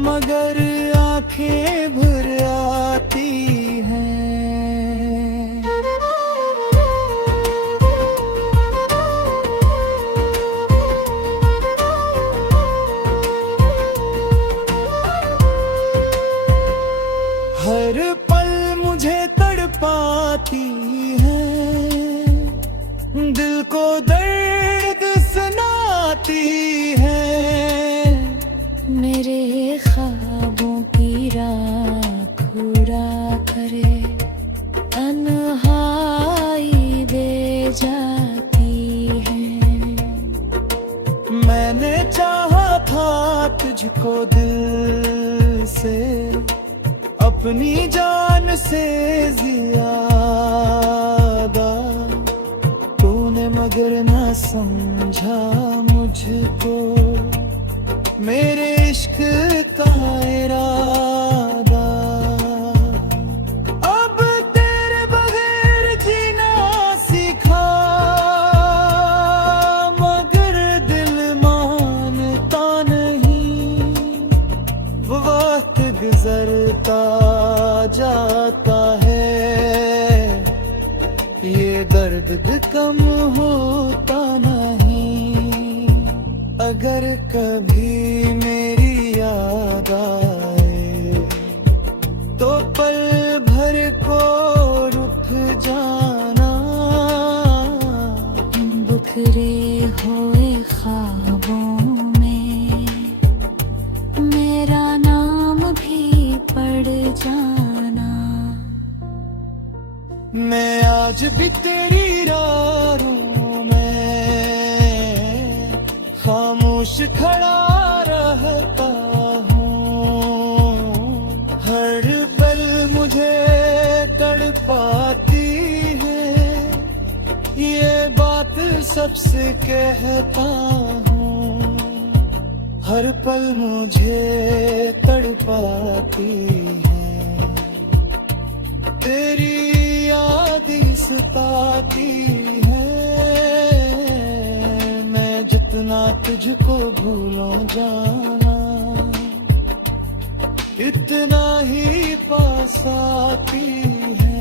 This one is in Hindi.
मगर आंखें भर आती हैं। हर पल मुझे तड़पाती है, दिल को दर्द सुनाती है। मेरे ख्वाबों की राख उड़ा करे तन्हाई दे जाती है। मैंने चाहा था तुझको दिल से, अपनी जान से ज्यादा, तूने मगर ना समझा मुझको, मेरे इश्क का इरादा। अब तेरे बगैर जीना सीखा, मगर दिल मानता नहीं। वक्त गुजरता जाता है, ये दर्द कम होता नहीं। अगर कभी मेरी याद आए तो पल भर को रुक जाना। बिखरे हुए ख्वाबों में मेरा नाम भी पड़ जाना। मैं आज भी तेरी राहों में खामोश खड़ा रहता हूँ। हर पल मुझे तड़पाती है, ये बात सबसे कहता हूँ। हर पल मुझे तड़पाती है, तेरी याद सताती है। मैं जितना तुझको भूलों जाना, इतना ही पास आती है।